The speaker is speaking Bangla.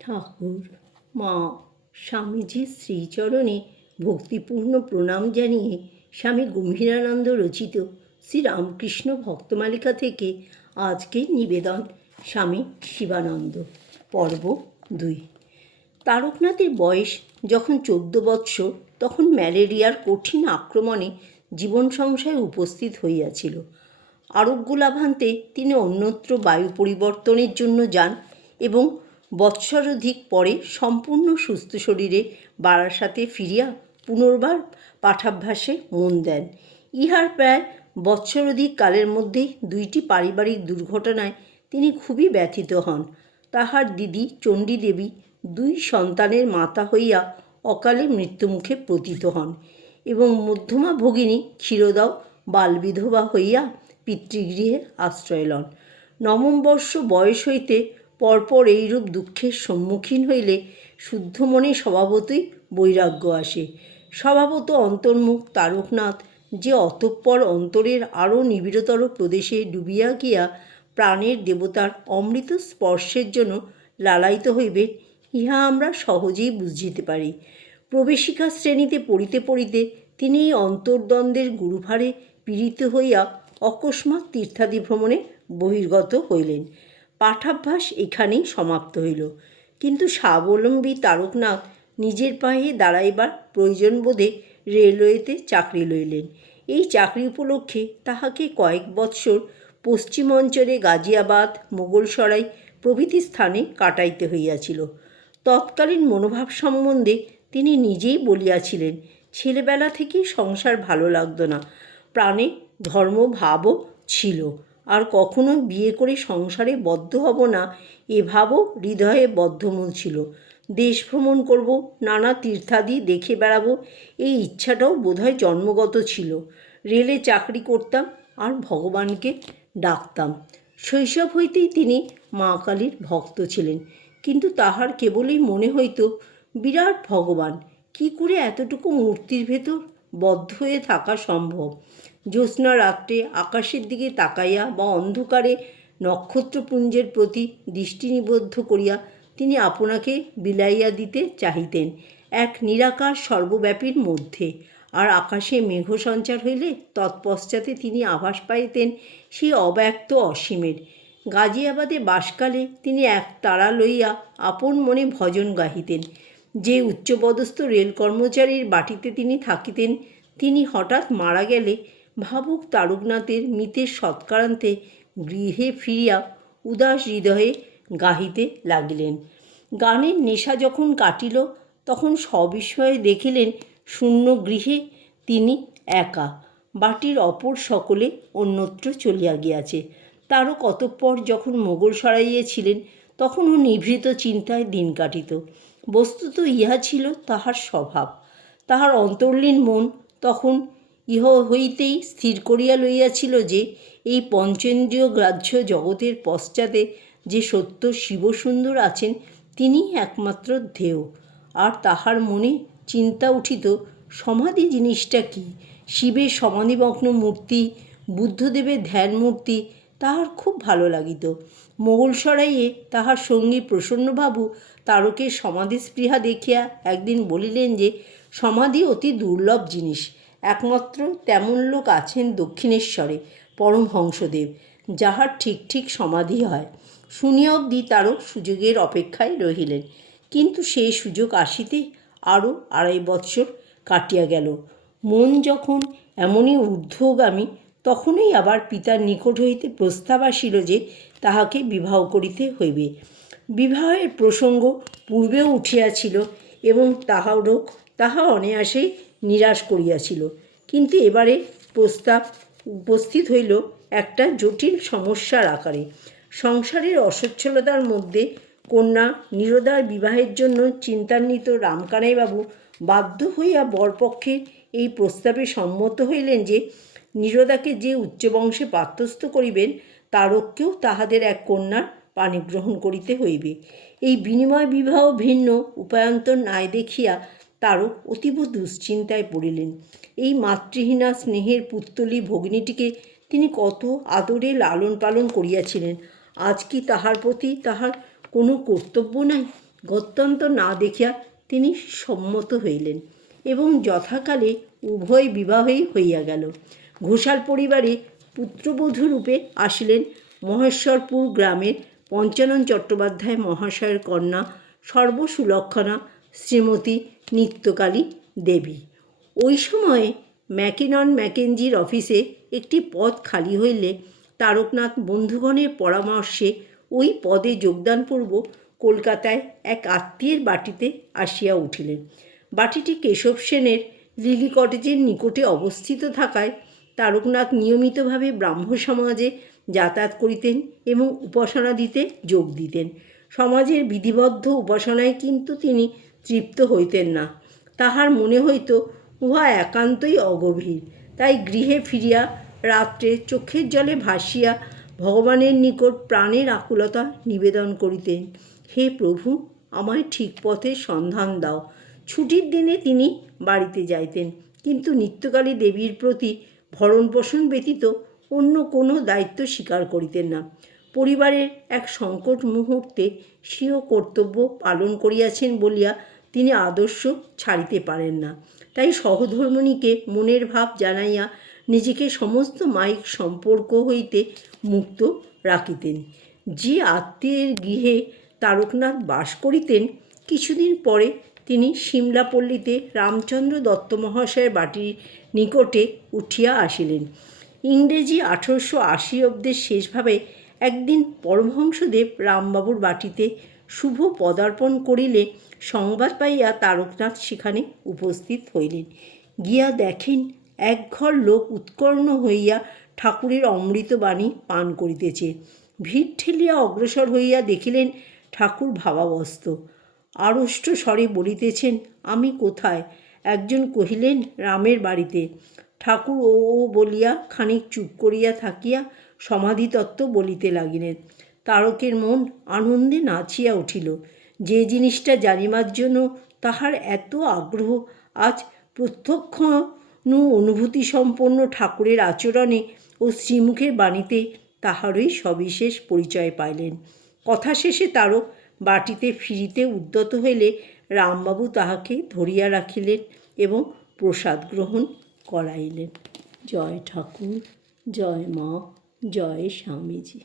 ঠাকুর, মা, স্বামীজির শ্রীচরণে ভক্তিপূর্ণ প্রণাম জানিয়ে স্বামী গম্ভীরানন্দ রচিত শ্রীরামকৃষ্ণ ভক্তমালিকা থেকে আজকের নিবেদন স্বামী শিবানন্দ। পর্ব 2। তারকনাথের বয়স যখন 14 বৎসর, তখন ম্যালেরিয়ার কঠিন আক্রমণে জীবন সংশয়ে উপস্থিত হইয়াছিল। আরোগ্য লাভান্তে তিনি অন্যত্র বায়ু পরিবর্তনের জন্য যান এবং বৎসরাধিক পরে সম্পূর্ণ সুস্থ শরীরে বারাসাতে ফিরিয়া পুনর্বার পাঠাভ্যাসে মন দেন। ইহার প্রায় বৎসরাধিক কালের মধ্যেই 2টি পারিবারিক দুর্ঘটনায় তিনি খুবই ব্যথিত হন। তাহার দিদি চণ্ডীদেবী 2 সন্তানের মাতা হইয়া অকালে মৃত্যুমুখে পতিত হন এবং মধ্যমা ভগিনী ক্ষীরোদাও বালবিধবা হইয়া পিতৃগৃহে আশ্রয় লন। 9ম বর্ষ বয়স হইতে পরপর এইরূপ দুঃখের সম্মুখীন হইলে শুদ্ধ মনে স্বভাবতই বৈরাগ্য আসে। স্বভাবত অন্তর্মুখ তারকনাথ যে অতঃপর অন্তরের আরও নিবিড়তর প্রদেশে ডুবিয়া গিয়া প্রাণের দেবতার অমৃত স্পর্শের জন্য লালায়িত হইবেন, ইহা আমরা সহজেই বুঝিতে পারি। প্রবেশিকা শ্রেণীতে পড়িতে পড়িতে তিনি এই অন্তর্দ্বন্দ্বের গুরুভারে পীড়িত হইয়া অকস্মাৎ তীর্থাদি ভ্রমণে বহির্গত হইলেন। পাঠাভ্যাস এখানেই সমাপ্ত হইল। কিন্তু স্বাবলম্বী তারকনাথ নিজের পায়ে দাঁড়াইবার প্রয়োজন বোধে রেলওয়েতে চাকরি লইলেন। এই চাকরি উপলক্ষে তাহাকে কয়েক বৎসর পশ্চিম অঞ্চলে গাজিয়াবাদ, মোগলসরাই প্রভৃতি স্থানে কাটাইতে হইয়াছিল। তৎকালীন মনোভাব সম্বন্ধে তিনি নিজেই বলিয়াছিলেন, ছেলেবেলা থেকেই সংসার ভালো লাগত না, প্রাণে ধর্মভাবও ছিল, আর কখনো বিয়ে করে সংসারে বদ্ধ হব না এ ভাবও হৃদয়ে বদ্ধমূল ছিল। দেশ ভ্রমণ করব, নানা তীর্থাদি দেখে বেড়াবো, এই ইচ্ছাটাও বোধহয় জন্মগত ছিল। রেলে চাকরি করতাম আর ভগবানকে ডাকতাম। শৈশব হইতেই তিনি মা কালীর ভক্ত ছিলেন, কিন্তু তাহার কেবলই মনে হইত বিরাট ভগবান, কি করে এতটুকু মূর্তির ভেতর বদ্ধ হয়ে থাকা সম্ভব। জ্যোৎস্না রাত্রে আকাশের দিকে তাকাইয়া বা অন্ধকারে নক্ষত্রপুঞ্জের প্রতি দৃষ্টি নিবদ্ধ করিয়া তিনি আপনাকে বিলাইয়া দিতে চাহিতেন এক নিরাকার সর্বব্যাপীর মধ্যে, আর আকাশে মেঘ সঞ্চার হইলে তৎপশ্চাতে তিনি আভাস পাইতেন সেই অব্যক্ত অসীমের। গাজিয়াবাদে বাসকালে তিনি এক তারা লইয়া আপন মনে ভজন গাহিতেন। যে উচ্চপদস্থ রেল কর্মচারীর বাটিতে তিনি থাকিতেন, তিনি হঠাৎ মারা গেলে ভাবুক তারকনাথের মৃতের সৎকারান্তে গৃহে ফিরিয়া উদাস হৃদয়ে গাহিতে লাগিলেন। গানের নেশা যখন কাটিল, তখন সবিস্ময়ে দেখিলেন শূন্য গৃহে তিনি একা, বাটির অপর সকলে অন্যত্র চলিয়া গিয়াছে। তারও অতঃপর যখন মোগলসরাইয়ে ছিলেন, তখনও নিভৃত চিন্তায় দিন কাটিত। বস্তুত ইহা ছিল তাহার স্বভাব। তাহার অন্তর্লীন মন তখন ইহ হইতেই স্থির করিয়া লইয়াছিল যে এই পঞ্চেন্দ্রিয় গ্রাহ্য জগতের পশ্চাতে যে সত্য শিবসুন্দর আছেন, তিনিই একমাত্র ধ্যেয়। আর তাহার মনে চিন্তা উঠিত, সমাধি জিনিসটা কি? শিবের সমাধিমগ্ন মূর্তি, বুদ্ধদেবের ধ্যান মূর্তি তাহার খুব ভালো লাগিত। মোগলসরাইয়ে তাহার সঙ্গী প্রসন্নবাবু তারকের সমাধিস্পৃহা দেখিয়া একদিন বলিলেন যে সমাধি অতি দুর্লভ জিনিস, একমাত্র তেমন লোক আছেন দক্ষিণেশ্বরে, পরমহংসদেব, যাহার ঠিক ঠিক সমাধি হয়। শুনিয়া অবধি তারক সুযোগের অপেক্ষায় রহিলেন, কিন্তু সেই সুযোগ আসিতে আরও 2.5 বৎসর কাটিয়া গেল। মন যখন এমনই ঊর্ধ্বগামী, তখনই আবার পিতার নিকট হইতে প্রস্তাব আসিল যে তাহাকে বিবাহ করিতে হইবে। বিবাহের প্রসঙ্গ পূর্বেও উঠিয়াছিল এবং তাহা অনায়াসেই নিরাশ করিয়াছিল, কিন্তু এবারে প্রস্তাব উপস্থিত হইল একটা জটিল সমস্যার আকারে। সংসারের অসচ্ছলতার মধ্যে কন্যা নীরদার বিবাহের জন্য চিন্তান্বিত রামকানাইবাবু বাধ্য হইয়া বরপক্ষের এই প্রস্তাবে সম্মত হইলেন যে নীরদাকে যে উচ্চবংশে পাত্রস্থ করিবেন, তারককেও তাহাদের এক কন্যার পাণিগ্রহণ করিতে হইবে। এই বিনিময় বিবাহ ভিন্ন উপায়ান্তর নাই দেখিয়া তারক অতীব দুশ্চিন্তায় পড়িলেন। এই মাতৃহীনা স্নেহের পুত্তলী ভগিনীটিকে তিনি কত আদরে লালন পালন করিয়াছিলেন, আজ কি তাহার প্রতি তাহার কোনো কর্তব্য নাই? গত্যন্তর না দেখিয়া তিনি সম্মত হইলেন এবং যথাকালে উভয় বিবাহই হইয়া গেল। ঘোষাল পরিবারে পুত্রবধূ রূপে আসিলেন মহেশ্বরপুর গ্রামের পঞ্চানন চট্টোপাধ্যায় মহাশয়ের কন্যা সর্বসুলক্ষণা শ্রীমতী নিত্যকালী দেবী। ওই সময়ে ম্যাকেঞ্জির অফিসে একটি পদ খালি হইলে তারকনাথ বন্ধুগণের পরামর্শে ওই পদে যোগদানপূর্বক কলকাতায় এক আত্মীয়ের বাটিতে আসিয়া উঠিলেন। বাটিটি কেশব সেনের লিলি কটেজের নিকটে অবস্থিত থাকায় তারকনাথ নিয়মিতভাবে ব্রাহ্ম সমাজে যাতায়াত করিতেন এবং উপাসনা দিতে যোগ দিতেন। সমাজের বিধিবদ্ধ উপাসনায় কিন্তু তিনি তৃপ্ত হইতেন না। তাহার মনে হইত উহা একান্তই অগভীর। তাই গৃহে ফিরিয়া রাত্রে চোখের জলে ভাসিয়া ভগবানের নিকট প্রাণের আকুলতা নিবেদন করিতেন। হে প্রভু, আমায় ঠিক পথের সন্ধান দাও। ছুটির দিনে তিনি বাড়িতে যাইতেন, কিন্তু নিত্যকালী দেবীর প্রতি ভরণপোষণ ব্যতীত অন্য কোনো দায়িত্ব স্বীকার করিতেন না। পরিবারের এক সংকট মুহূর্তে স্বীয় কর্তব্য পালন করিয়াছেন বলিয়া তিনি আদর্শ ছাড়িতে পারেন না। তাই সহধর্মিণীকে মনের ভাব জানাইয়া নিজেকে সমস্ত মায়িক সম্পর্ক হইতে মুক্ত রাখিতেন। যে আত্মীয়ের গৃহে তারকনাথ বাস করিতেন, কিছুদিন পরে তিনি সিমলাপল্লীতে রামচন্দ্র দত্ত মহাশয়ের বাটির নিকটে উঠিয়া আসিলেন। ইংরেজি 1880 অব্দের শেষভাবে একদিন পরমহংসদেব রামবাবুর বাটিতে শুভ পদার্পণ করিলে সংবাদ পাইয়া তারকনাথ সেখানে উপস্থিত হইলেন। গিয়া দেখেন একঘর লোক উৎকর্ণ হইয়া ঠাকুরের অমৃতবাণী পান করিতেছে। ভিড় ঠেলিয়া অগ্রসর হইয়া দেখিলেন ঠাকুর ভাবাবস্ত। আড়ষ্ট স্বরে বলিতেছেন, আমি কোথায়? একজন কহিলেন, রামের বাড়িতে। ঠাকুর ও বলিয়া খানিক চুপ করিয়া থাকিয়া সমাধিতত্ত্ব বলিতে লাগিলেন। তারকের মন আনন্দে নাচিয়া উঠিল। যে জিনিসটা জানিবার জন্য তাহার এত আগ্রহ, আজ প্রত্যক্ষ অনুভূতি সম্পন্ন ঠাকুরের আচরণে ও শ্রীমুখের বাণীতে তাহারই সবিশেষ পরিচয় পাইলেন। কথা শেষে তারক বাটিতে ফিরিতে উদ্যত হইলে রামবাবু তাহাকে ধরিয়া রাখিলেন এবং প্রসাদ গ্রহণ করাইলেন। জয় ঠাকুর, জয় মা, জয় স্বামীজি।